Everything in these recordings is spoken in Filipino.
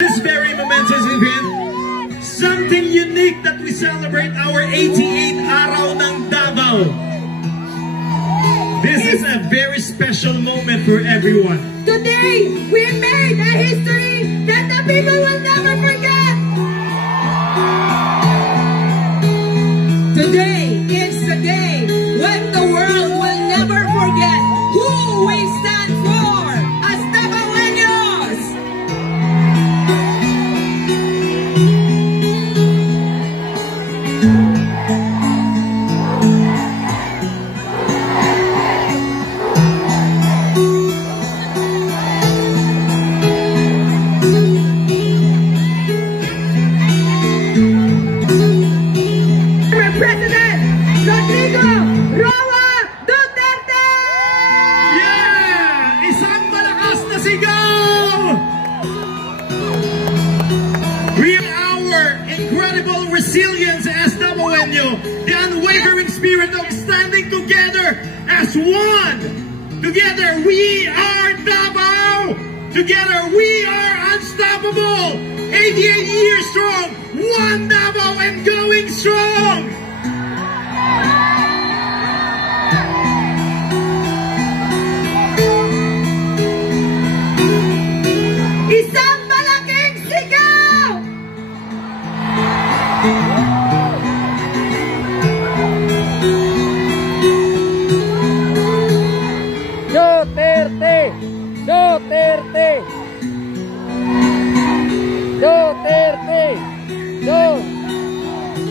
This very momentous event, something unique that we celebrate our 88th Araw ng Davao. This is a very special moment for everyone. Today, we made a history that the people will never forget. Today is the day when the world will never forget who we stand for as Davaoenos. President Rodrigo Roa Duterte! Yeah! Isang malakas na sigaw! Our incredible resilience as Davaoenyo, the unwavering spirit of standing together as one. Together we are Davao. Together we are unstoppable. 88 years strong, one Davao and going strong. Isang malaking sigaw! Duterte! Duterte! Duterte! Duterte!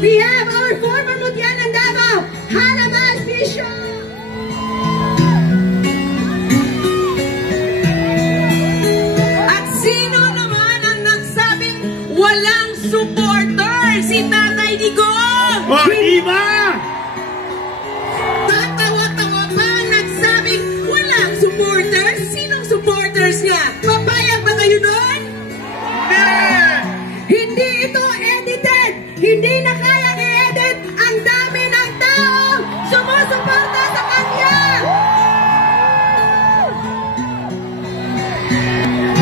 We have our former Mutyan ng Davao, Hannah Mas Bishop! At sino naman ang nagsabing walang supporter? Si Tatay Digong! O, iba! Tatawa-tawa pa ang nagsabing walang supporters? Sinong supporters niya? Papayag ba kayo doon? Hindi ito edited! Hindi na kayang i-edit ang dami ng tao sumusuporta sa kanya!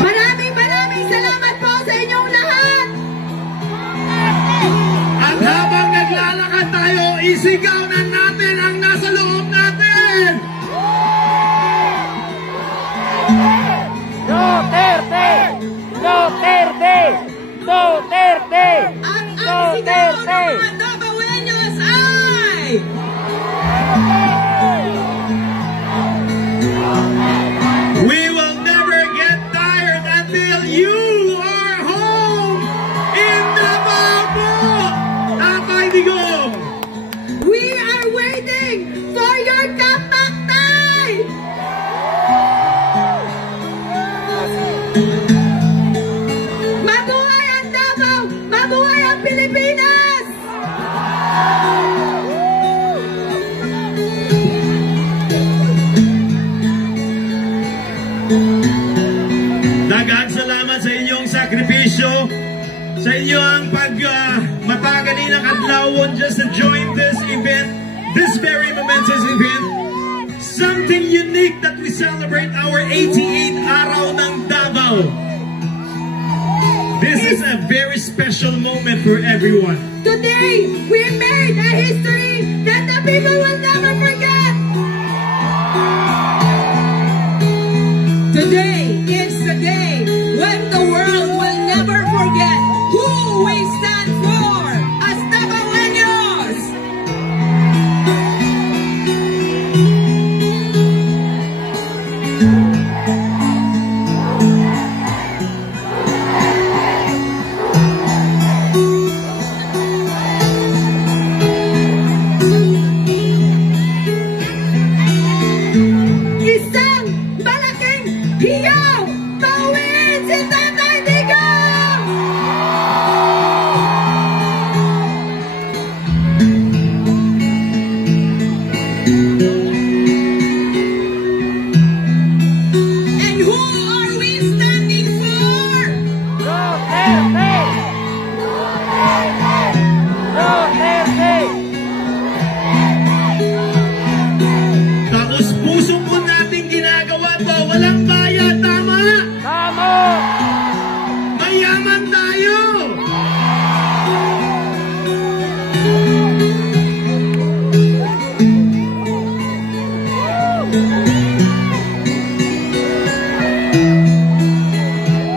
Maraming salamat po sa inyong lahat! At habang naglalakad tayo, isigaw na natin ang nasa loob natin! Duterte! Duterte! Duterte! At ang sigaw ng mga Davaoenos ay... We will never get tired until you are home in Davao! Tatay Digong! We are waiting for your comeback time! Mabuhay ang Davao! Mabuhay ang Pilipinas! Daghang salamat sa inyong sakripisyo, sa inyong mataganinang adlawon just to join this event, this very momentous event. Something unique that we celebrate our 88th Araw ng Davao. This is a very special moment for everyone. Today, we made a history that the people will never forget! Today is the day when the world will never forget who we stand for as Davaoenos! Isang malaking hiya! lang tayo!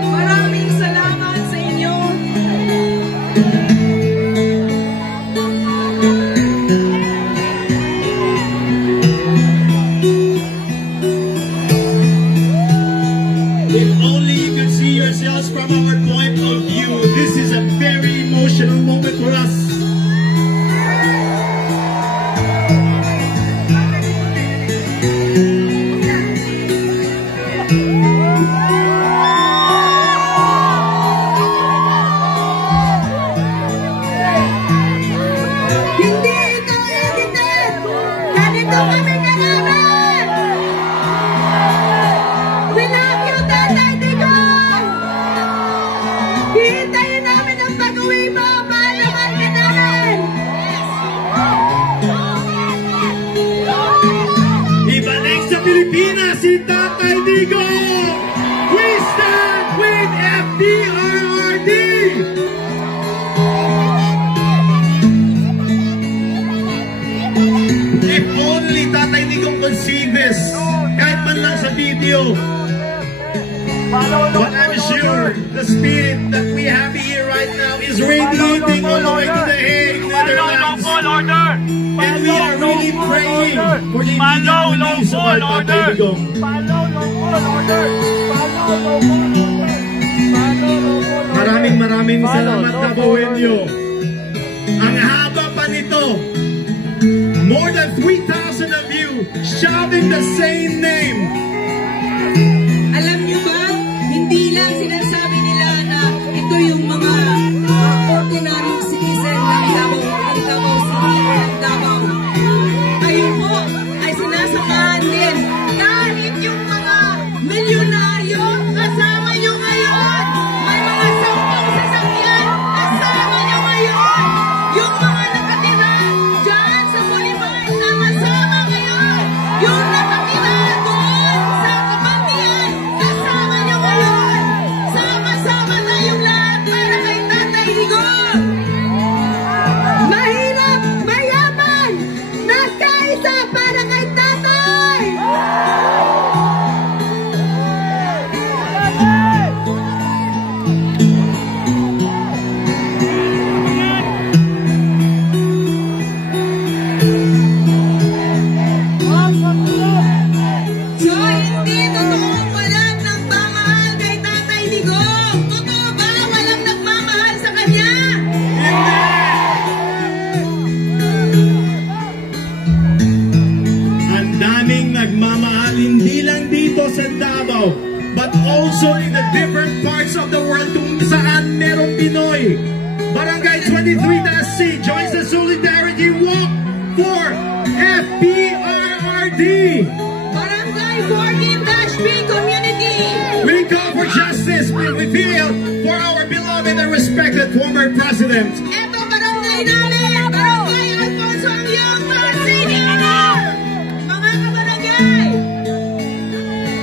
Maraming salamat sa inyo. If only you can see yourselves from our point of view, this is a very emotional moment for us. Hindi ito edited! Ganito kami kalaban! We love you, Tatay Digong! Hihintayin namin ang pag-uwi mo para naman kinalan! Ibalik sa Pilipinas si Tatay Digong! We stand with FDRRD! If only Tatay Digong could see this, kahit man lang sa video. But I'm sure the spirit that we have here right now is radiating all the way to the Hague, Netherlands. And we are really praying for the immediate release of our Tatay Digong. Maraming salamat, Tabawenyo. Ang haba pa nito. More than 3,000 of you shouting the same name. Alam niyo ba, hindi lang sinasabi nila na ito yung mga ordinary citizen ng Davao City o ng Davao. Kayo po ay sinasamahan din kahit yung mga milyonaryo kasama nyo ngayon. May mga 10 sasakyan kasama nyo ngayon. Yung mga nakatira dyan sa Bolivar sama-sama ngayon. Yung nakatira doon sa Kapantian kasama nyo ngayon. Sama-sama tayong lahat para kay Tatay Digong. Mahirap, mayaman, nagkaisa para kay Tatay. So, hindi totoong walang nagmamahal kay Tatay Digong. Totoo ba walang nagmamahal sa kanya? Ang daming nagmamahal hindi lang dito sa Davao, but also in the different parts of the world kung saan merong Pinoy. Barangay 23-C joins the Solidarity Walk for FPRRD. Barangay 14-B Community. We call for justice. We feel for our beloved and respected former president. Ito barangay namin. Barangay Alfonso Angyong Marcini. Mga kabarangay.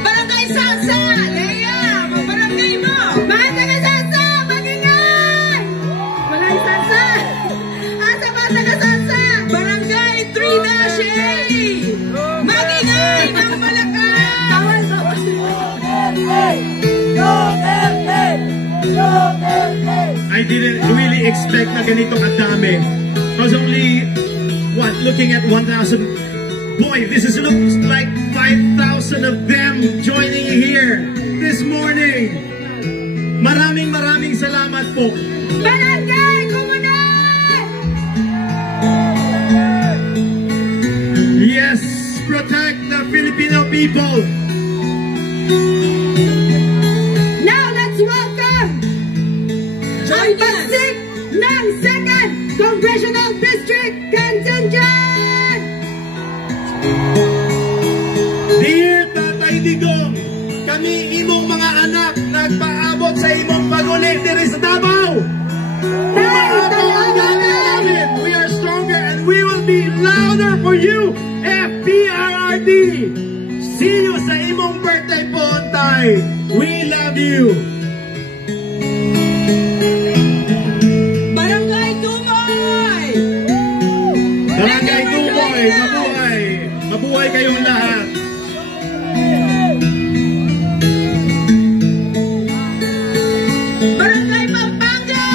Barangay Sansa. Leia, mga barangay mo. Mga taga Sansa, magingay. Malay Sansa. Asa ba taga Sansa? Barangay 3-A. Magingay ng Malacan. I didn't really expect na ganito kadami. I was only, looking at 1,000. Boy, this looks like 5,000 of them joining here this morning. Maraming salamat po. Barangay Komunal. Yes, protect the Filipino people. Now let's welcome ang pagsik ng 2nd Congressional District Contingent! Dear Tatay Digong, kami imong mga anak nagpaabot sa imong pag-uli diri sa Davao. We are stronger and we will be louder for you, FPRRD. See you sa imong birthday po, Tay. We love you. Barangay Dumoy! Barangay Dumoy, mabuhay! Mabuhay kayong lahat! Barangay Pampanga!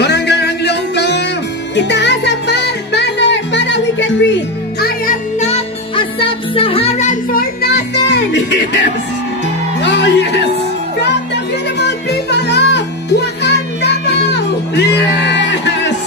Barangay Anglionto! Itaas ang banner para we can read. I am not a sub-Saharan for nothing! Yes! Oh, yes! From the beautiful people of Wakanda! Yes!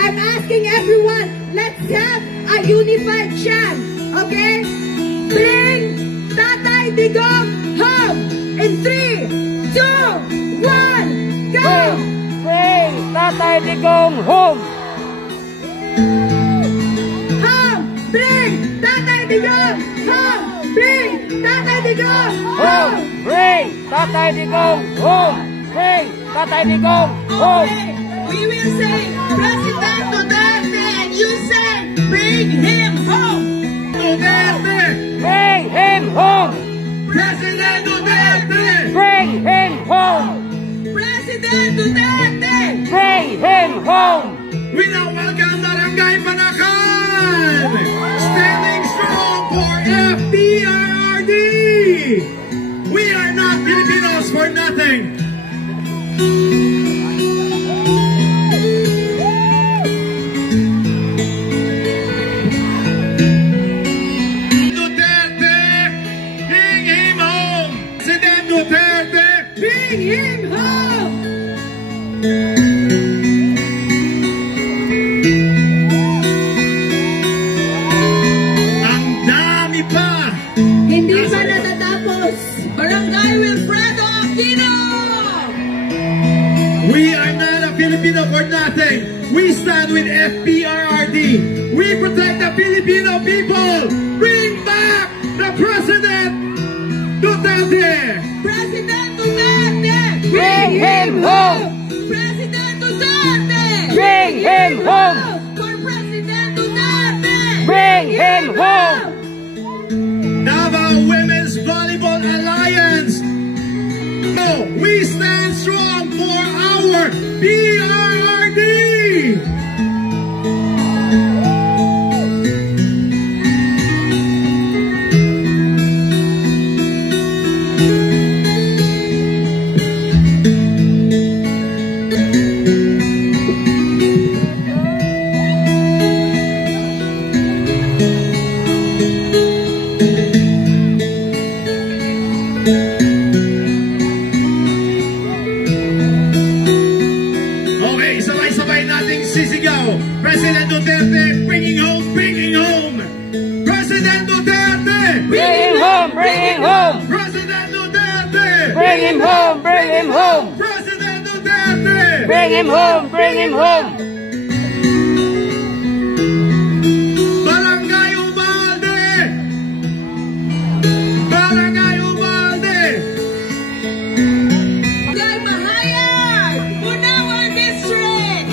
I'm asking everyone, let's have a unified chant, okay? Bring Tatay Digong home in 3, 2, 1, go! Bring Tatay Digong home. Home! Bring Tatay Digong home! Bring Tatay Digong Home. Bring Tatay Digong home. Bring Tatay Digong home. Okay, we will say President Duterte and you say bring him home! Duterte! Bring him home. President Duterte! Bring him home. President Duterte! Bring him home. We now welcome Barangay Panakan! Standing strong for FPRRD! We are not Filipinos for nothing! Duterte! Bring him home! President Duterte! Bring him home! Ang dami pa! Hindi pa natatapos. Barangay Wilfredo Aquino! We are not a Filipino for nothing. We stand with FPRRD. We protect the Filipino people. Bring back the President Duterte. President Duterte! Bring him home. President Duterte! Bring him home. For President Duterte! Bring him home. Davao Women's Volleyball Alliance. No, we stand strong for our PRRD. Okay, sabay-sabay nating sisigaw. President Duterte, bringing home, bringing home. President Duterte, Bring him home. Bring him home. President Duterte, Bring him home. Bring him home. President Duterte, Bring him home. Bring him home. Barangay Ubalde, Barangay Ubalde, Barangay Mahayag! Bunawan District!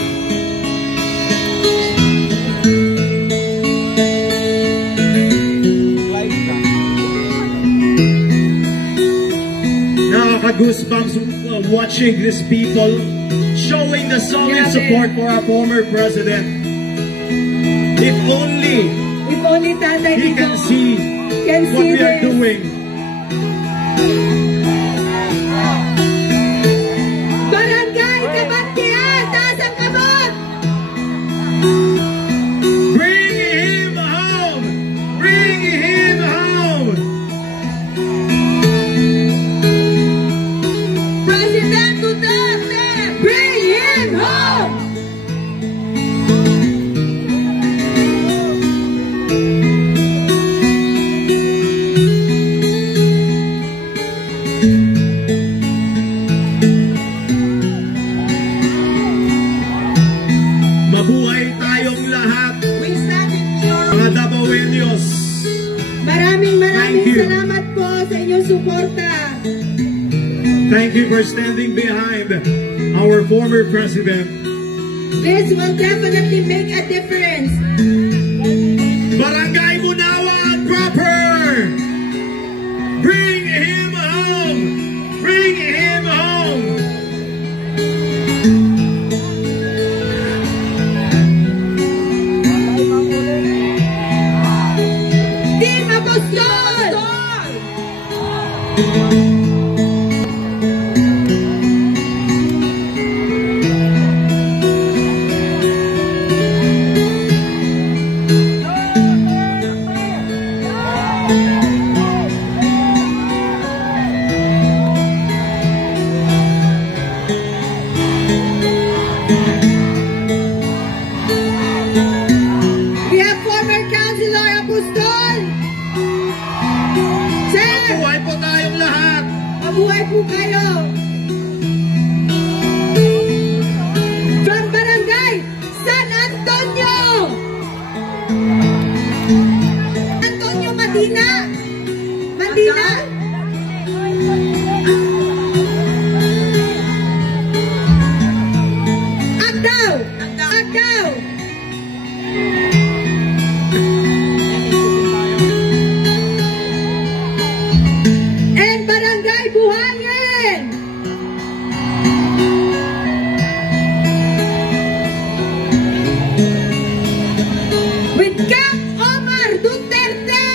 Nakaka-goosebumps watching these people showing the solid support for our former president. If only If only Tatay he can Digong see can what see we are this. doing. Barangay Kabatian! Taas ang kabot! Bring him home! Bring him home! President Duterte! Bring him home! Mabuhay tayong lahat, We stand in your... mga Dabawenyos. Maraming Thank you. salamat po sa inyong suporta. Thank you for standing behind our former president. This will definitely make a difference. Barangay Munawa proper! Bring him home! Bring him home! Team Apostol! We have former Councilor Apostol. Sir, Mabuhay po tayong lahat! mabuhay po kayo. From Barangay San Antonio. Antonio Madina. Mandina. Agdao. Agdao. And Barangay Buhangin. With Cap Omar Duterte.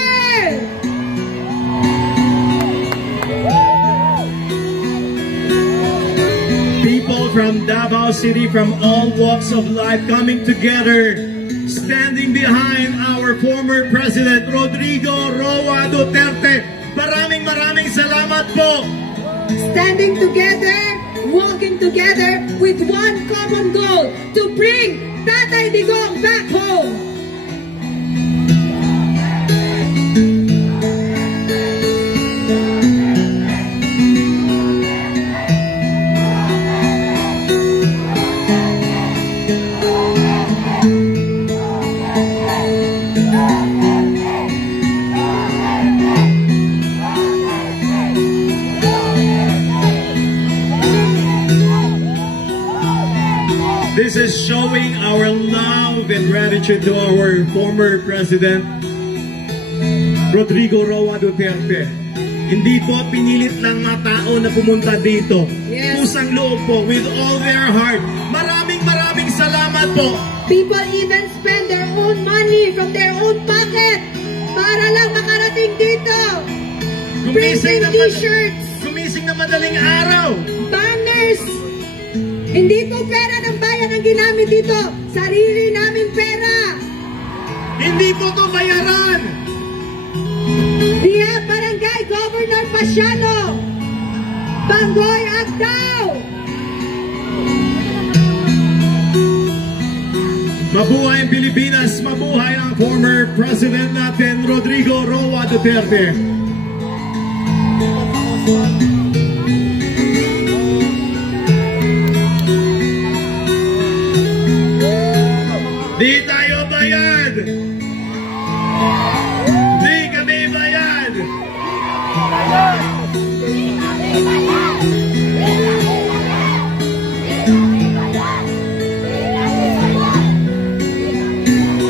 People from Davao City, from all walks of life, coming together, standing behind our former President Rodrigo Roa Duterte. Maraming salamat po! Standing together, walking together with one common goal, to bring Tatay Digong back home. This is showing our love and gratitude to our former President Rodrigo Roa Duterte. Hindi po pinilit lang mga tao na pumunta dito. Yes. Pusang loob po, with all their heart. Maraming salamat po. People even spend their own money from their own pocket para lang makarating dito. Printing t-shirts, Gumising na madaling araw. banners. Hindi po pera ng bayan ang ginamit dito. Sarili namin pera. Hindi po to bayaran. We have Barangay Governor Pasiano, Bangoy Agdao. Mabuhay ang Pilipinas, mabuhay ang former President natin, Rodrigo Roa Duterte. Di tayo bayad! Di kami bayad!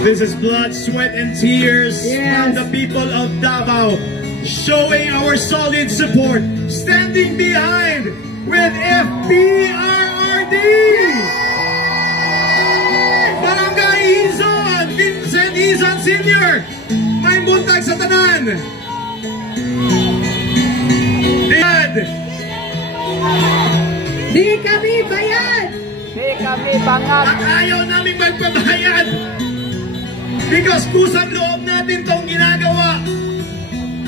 This is blood, sweat, and tears from the people of Davao, showing our solid support, standing behind with FPRRD! Barangay Izon, Vincent Izon Sr. May buntag sa tanan. Dad! Di kami bayad. Di kami bangag. At ayaw namin magpabayad. Because kusang loob natin tong ginagawa.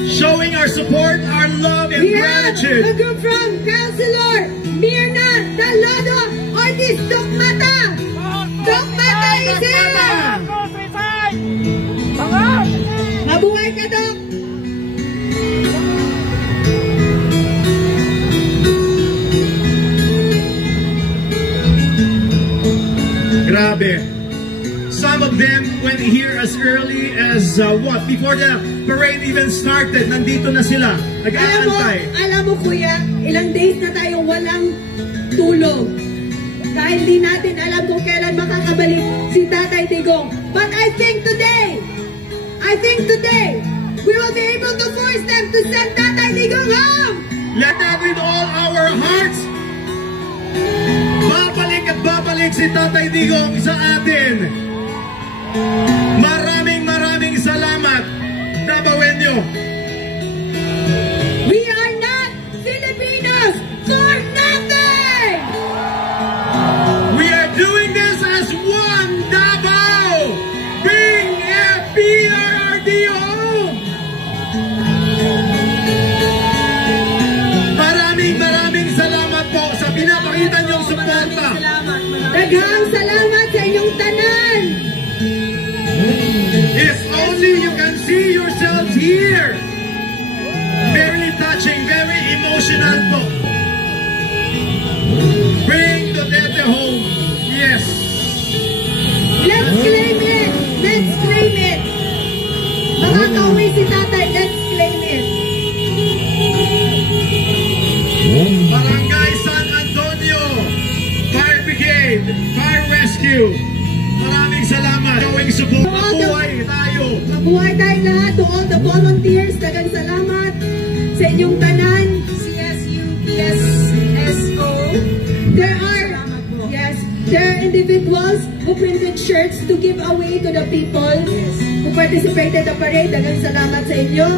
Showing our support, our love, and We have a gratitude. group from Councilor Mirna Dalado Ortiz Dokmata. Dokmata is here. Bangag! Mabuhay ka, Dok. Grabe. Some of them went here as early as before the parade even started. Nandito na sila. Nag-aantay. Alam mo kuya, ilang days na tayong walang tulog. Dahil di natin alam kung kailan makakabalik si Tatay Digong. But I think today, we will be able to force them to send Tatay Digong home. Let that with all our hearts. Babalik at babalik si Tatay Digong sa atin. Maraming salamat, Dabawenyo. We are not Filipinos for nothing! We are doing this as one Davao. Bring FPRRD home. Maraming salamat po sa pinapakita niyong suporta. Daghang salamat sa inyong tanan. If only you can see yourselves here. Very touching, very emotional po. Bring Duterte home. Yes. Let's claim it! Let's claim it! Makakauwi si Tatay, let's claim it! Barangay San Antonio, Fire Brigade, Fire Rescue. Maraming salamat. Gawing support. Mabuhay tayo. Mabuhay tayo lahat. To all the volunteers, daghang salamat sa inyong tanan. CSU, PSSO. There are individuals who printed shirts to give away to the people who participated the parade. Daghang salamat sa inyo.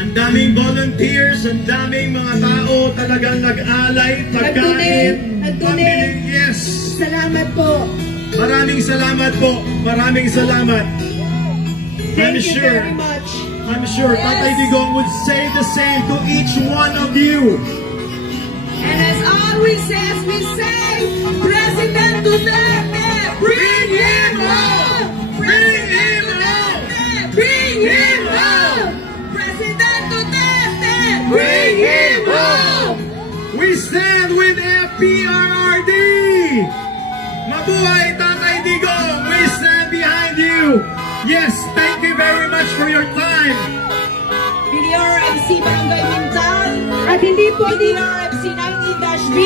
Ang daming volunteers, ang daming mga tao talagang nag-alay, pagkain, Nag-donate. Yes. Salamat po. Maraming salamat po. Maraming salamat. Thank you very much. I'm sure Tatay Digong would say the same to each one of you. And as always says, we say, President Duterte, bring him home! Bring him home! Bring him home! President Duterte, bring him home! We stand with FPRRD. Mabuhay Tatay Digong. We stand behind you. Yes, thank you very much for your time. PDRMC Barangay Mintal. At hindi po PDRMC 19-B.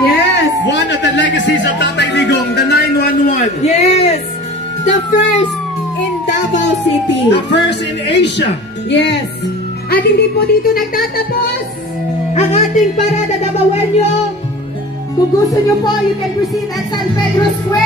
Yes. One of the legacies of Tatay Digong, the 911. Yes. The first in Davao City. The first in Asia. Yes. At hindi po dito nagtatapos ang ating parada Davaoenyo. Kung gusto nyo po, you can proceed at San Pedro Square.